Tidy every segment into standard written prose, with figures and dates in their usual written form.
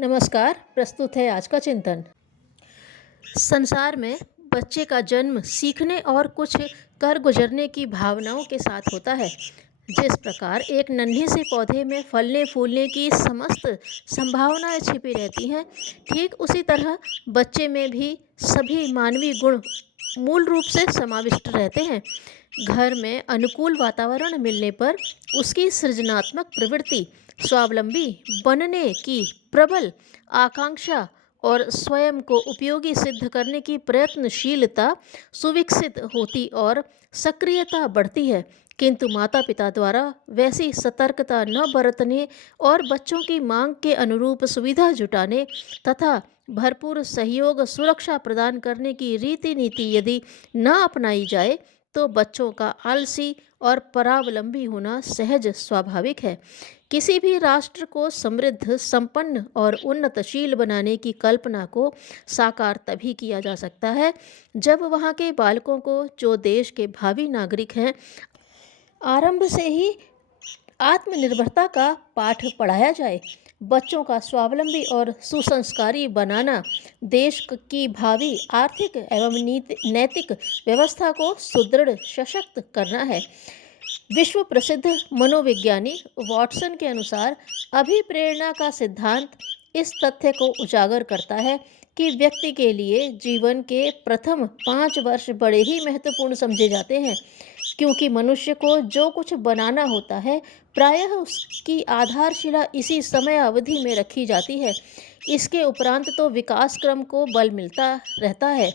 नमस्कार। प्रस्तुत है आज का चिंतन। संसार में बच्चे का जन्म सीखने और कुछ कर गुजरने की भावनाओं के साथ होता है। जिस प्रकार एक नन्हे से पौधे में फलने फूलने की समस्त संभावनाएं छिपी रहती हैं, ठीक उसी तरह बच्चे में भी सभी मानवीय गुण मूल रूप से समाविष्ट रहते हैं। घर में अनुकूल वातावरण मिलने पर उसकी सृजनात्मक प्रवृत्ति, स्वावलंबी बनने की प्रबल आकांक्षा और स्वयं को उपयोगी सिद्ध करने की प्रयत्नशीलता सुविकसित होती और सक्रियता बढ़ती है। किंतु माता पिता द्वारा वैसी सतर्कता न बरतने और बच्चों की मांग के अनुरूप सुविधा जुटाने तथा भरपूर सहयोग सुरक्षा प्रदान करने की रीति नीति यदि न अपनाई जाए तो बच्चों का आलसी और परावलंबी होना सहज स्वाभाविक है। किसी भी राष्ट्र को समृद्ध, संपन्न और उन्नतशील बनाने की कल्पना को साकार तभी किया जा सकता है जब वहाँ के बालकों को, जो देश के भावी नागरिक हैं, आरंभ से ही आत्मनिर्भरता का पाठ पढ़ाया जाए। बच्चों का स्वावलंबी और सुसंस्कारी बनाना देश की भावी आर्थिक एवं नैतिक व्यवस्था को सुदृढ़ सशक्त करना है। विश्व प्रसिद्ध मनोविज्ञानी वॉटसन के अनुसार अभिप्रेरणा का सिद्धांत इस तथ्य को उजागर करता है कि व्यक्ति के लिए जीवन के प्रथम 5 वर्ष बड़े ही महत्वपूर्ण समझे जाते हैं, क्योंकि मनुष्य को जो कुछ बनाना होता है प्रायः उसकी आधारशिला इसी समय अवधि में रखी जाती है। इसके उपरांत तो विकास क्रम को बल मिलता रहता है।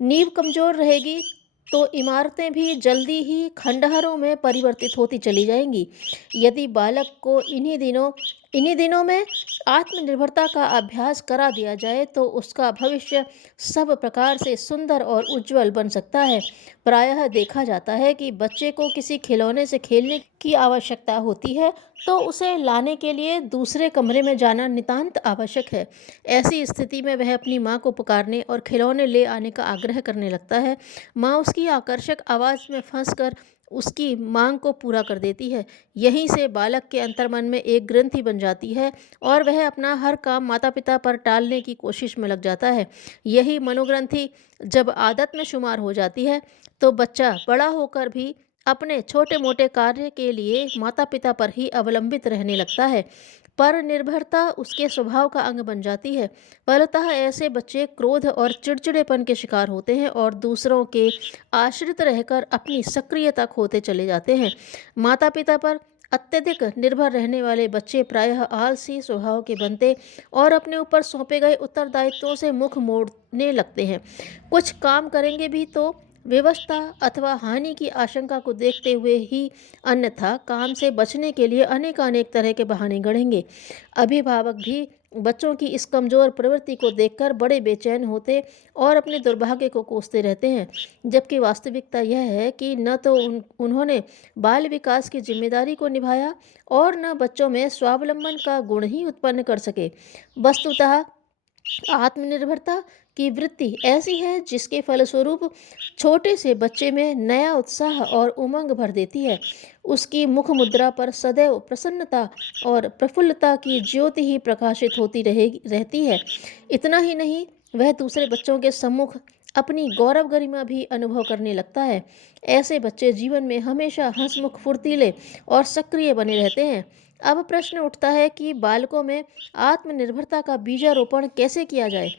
नींव कमजोर रहेगी तो इमारतें भी जल्दी ही खंडहरों में परिवर्तित होती चली जाएंगी। यदि बालक को इन्हीं दिनों में आत्मनिर्भरता का अभ्यास करा दिया जाए तो उसका भविष्य सब प्रकार से सुंदर और उज्जवल बन सकता है। प्रायः देखा जाता है कि बच्चे को किसी खिलौने से खेलने की आवश्यकता होती है तो उसे लाने के लिए दूसरे कमरे में जाना नितांत आवश्यक है। ऐसी स्थिति में वह अपनी माँ को पुकारने और खिलौने ले आने का आग्रह करने लगता है। माँ उसकी आकर्षक आवाज़ में फंसकर उसकी मांग को पूरा कर देती है। यहीं से बालक के अंतर्मन में एक ग्रंथि बन जाती है और वह अपना हर काम माता पिता पर टालने की कोशिश में लग जाता है। यही मनोग्रंथि जब आदत में शुमार हो जाती है तो बच्चा बड़ा होकर भी अपने छोटे मोटे कार्य के लिए माता पिता पर ही अवलंबित रहने लगता है। पर निर्भरता उसके स्वभाव का अंग बन जाती है। फलतः ऐसे बच्चे क्रोध और चिड़चिड़ेपन के शिकार होते हैं और दूसरों के आश्रित रहकर अपनी सक्रियता खोते चले जाते हैं। माता पिता पर अत्यधिक निर्भर रहने वाले बच्चे प्रायः आलसी स्वभाव के बनते और अपने ऊपर सौंपे गए उत्तरदायित्वों से मुख मोड़ने लगते हैं। कुछ काम करेंगे भी तो व्यवस्था अथवा हानि की आशंका को देखते हुए ही, अन्यथा काम से बचने के लिए अनेकानेक तरह के बहाने गढ़ेंगे। अभिभावक भी बच्चों की इस कमज़ोर प्रवृत्ति को देखकर बड़े बेचैन होते और अपने दुर्भाग्य को कोसते रहते हैं, जबकि वास्तविकता यह है कि न तो उन्होंने बाल विकास की जिम्मेदारी को निभाया और न बच्चों में स्वावलंबन का गुण ही उत्पन्न कर सके। वस्तुतः आत्मनिर्भरता की वृत्ति ऐसी है जिसके फलस्वरूप छोटे से बच्चे में नया उत्साह और उमंग भर देती है। उसकी मुख मुद्रा पर सदैव प्रसन्नता और प्रफुल्लता की ज्योति ही प्रकाशित होती रहती है। इतना ही नहीं, वह दूसरे बच्चों के सम्मुख अपनी गौरव गरिमा भी अनुभव करने लगता है। ऐसे बच्चे जीवन में हमेशा हंसमुख, फुर्तीले और सक्रिय बने रहते हैं। अब प्रश्न उठता है कि बालकों में आत्मनिर्भरता का बीजारोपण कैसे किया जाए।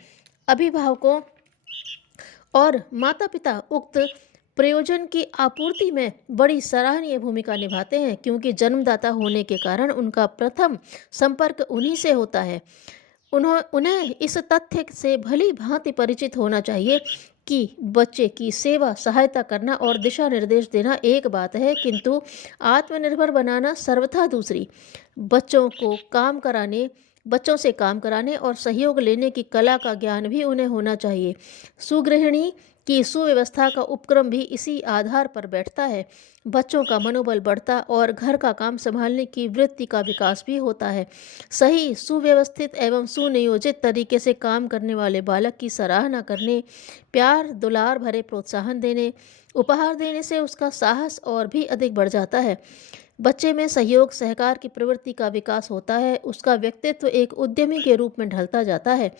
अभिभावकों और माता-पिता उक्त प्रयोजन की आपूर्ति में बड़ी सराहनीय भूमिका निभाते हैं, क्योंकि जन्मदाता होने के कारण उनका प्रथम संपर्क उन्हीं से होता है। उन्हें इस तथ्य से भली भांति परिचित होना चाहिए कि बच्चे की सेवा, सहायता करना और दिशा निर्देश देना एक बात है, किंतु आत्मनिर्भर बनाना सर्वथा दूसरी। बच्चों से काम कराने और सहयोग लेने की कला का ज्ञान भी उन्हें होना चाहिए। सुगृहिणी की सुव्यवस्था का उपक्रम भी इसी आधार पर बैठता है। बच्चों का मनोबल बढ़ता और घर का काम संभालने की वृत्ति का विकास भी होता है। सही, सुव्यवस्थित एवं सुनियोजित तरीके से काम करने वाले बालक की सराहना करने, प्यार दुलार भरे प्रोत्साहन देने, उपहार देने से उसका साहस और भी अधिक बढ़ जाता है। बच्चे में सहयोग सहकार की प्रवृत्ति का विकास होता है, उसका व्यक्तित्व एक उद्यमी के रूप में ढलता जाता है।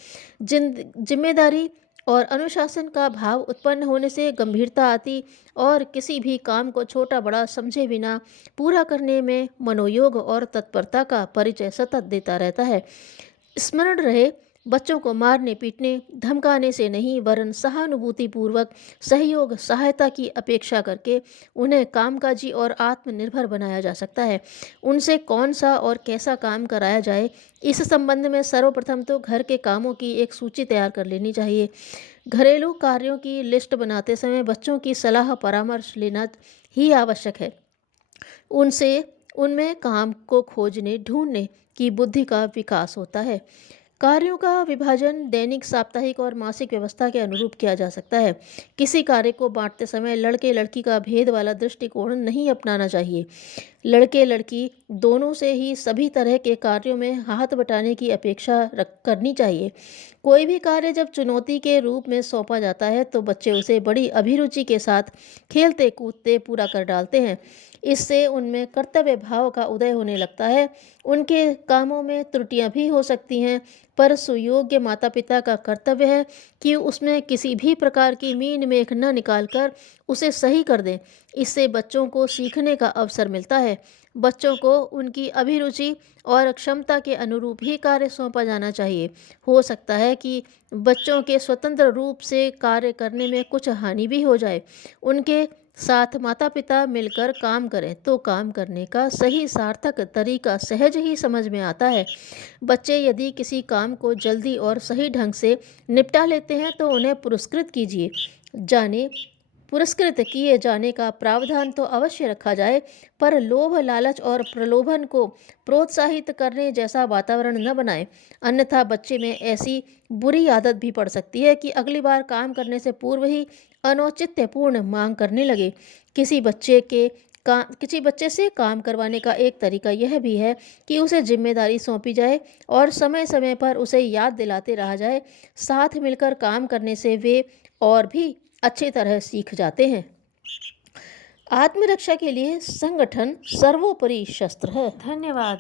जिम्मेदारी और अनुशासन का भाव उत्पन्न होने से गंभीरता आती और किसी भी काम को छोटा बड़ा समझे बिना पूरा करने में मनोयोग और तत्परता का परिचय सतत देता रहता है। स्मरण रहे, बच्चों को मारने पीटने धमकाने से नहीं वरन सहानुभूतिपूर्वक सहयोग सहायता की अपेक्षा करके उन्हें कामकाजी और आत्मनिर्भर बनाया जा सकता है। उनसे कौन सा और कैसा काम कराया जाए, इस संबंध में सर्वप्रथम तो घर के कामों की एक सूची तैयार कर लेनी चाहिए। घरेलू कार्यों की लिस्ट बनाते समय बच्चों की सलाह परामर्श लेना ही आवश्यक है। उनसे उनमें काम को खोजने ढूंढने की बुद्धि का विकास होता है। कार्यों का विभाजन दैनिक साप्ताहिक और मासिक व्यवस्था के अनुरूप किया जा सकता है। किसी कार्य को बांटते समय लड़के लड़की का भेद वाला दृष्टिकोण नहीं अपनाना चाहिए। लड़के लड़की दोनों से ही सभी तरह के कार्यों में हाथ बटाने की अपेक्षा करनी चाहिए। कोई भी कार्य जब चुनौती के रूप में सौंपा जाता है तो बच्चे उसे बड़ी अभिरुचि के साथ खेलते कूदते पूरा कर डालते हैं। इससे उनमें कर्तव्य भाव का उदय होने लगता है। उनके कामों में त्रुटियां भी हो सकती हैं, पर सुयोग्य माता पिता का कर्तव्य है कि उसमें किसी भी प्रकार की मीन मेख न निकालकर उसे सही कर दें। इससे बच्चों को सीखने का अवसर मिलता है। बच्चों को उनकी अभिरुचि और क्षमता के अनुरूप ही कार्य सौंपा जाना चाहिए। हो सकता है कि बच्चों के स्वतंत्र रूप से कार्य करने में कुछ हानि भी हो जाए। उनके साथ माता पिता मिलकर काम करें तो काम करने का सही सार्थक तरीका सहज ही समझ में आता है। बच्चे यदि किसी काम को जल्दी और सही ढंग से निपटा लेते हैं तो उन्हें पुरस्कृत किए जाने का प्रावधान तो अवश्य रखा जाए, पर लोभ लालच और प्रलोभन को प्रोत्साहित करने जैसा वातावरण न बनाएं। अन्यथा बच्चे में ऐसी बुरी आदत भी पड़ सकती है कि अगली बार काम करने से पूर्व ही अनौचित्यपूर्ण मांग करने लगे। किसी बच्चे से काम करवाने का एक तरीका यह भी है कि उसे जिम्मेदारी सौंपी जाए और समय समय पर उसे याद दिलाते रहा जाए। साथ मिलकर काम करने से वे और भी अच्छी तरह सीख जाते हैं। आत्मरक्षा के लिए संगठन सर्वोपरि शस्त्र है। धन्यवाद।